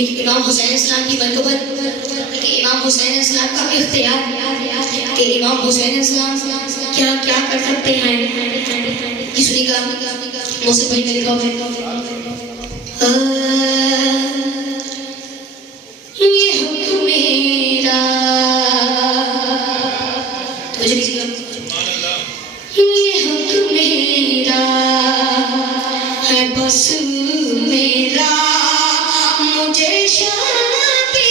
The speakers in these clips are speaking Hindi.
कि इमाम हुसैन इस्लाम की मनक़बत, कि इमाम हुसैन इस्लाम का इख्तियार, कि इमाम हुसैन इस्लाम क्या क्या कर सकते हैं। ये सुनिएगा मौसम भाई ने लिखा है, ये हुक्म मेरा, तो मुझे कीजिएगा, ये हुक्म मेरा है बस मेरा, मुझे शबीर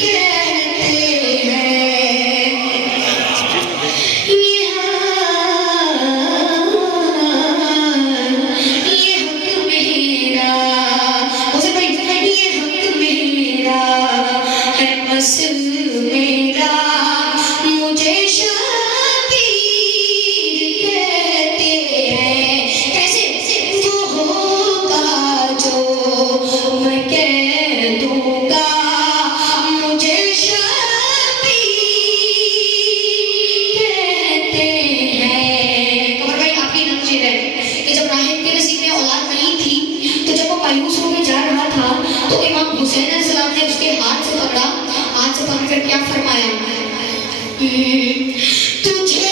कहते हैं। ये हुक्म मेरा, उसे भाई ये हुक्म मेरा है बस मेरा, मुझे शबीर कहते हैं। कैसे वो होगा जो मैं कह दूंगा, मुझे शबीर कहते हैं। और भाई आपकी नज़र है कि जब राहिब के नसीब में औलाद नहीं थी, तो जब वो मायूस होकर जा रहा था, तो इमाम हुसैन अलैहिस्सलाम ने उसके हाथ से पकड़ा, हाथ से पकड़कर क्या फरमाया, तुझे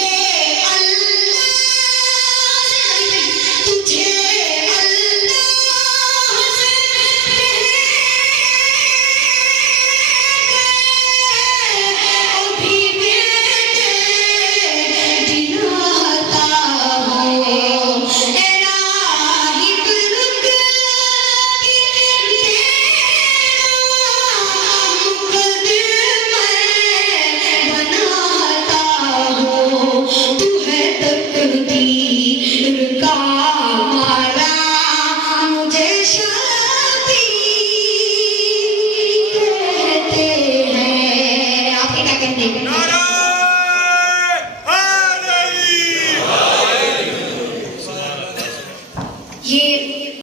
ये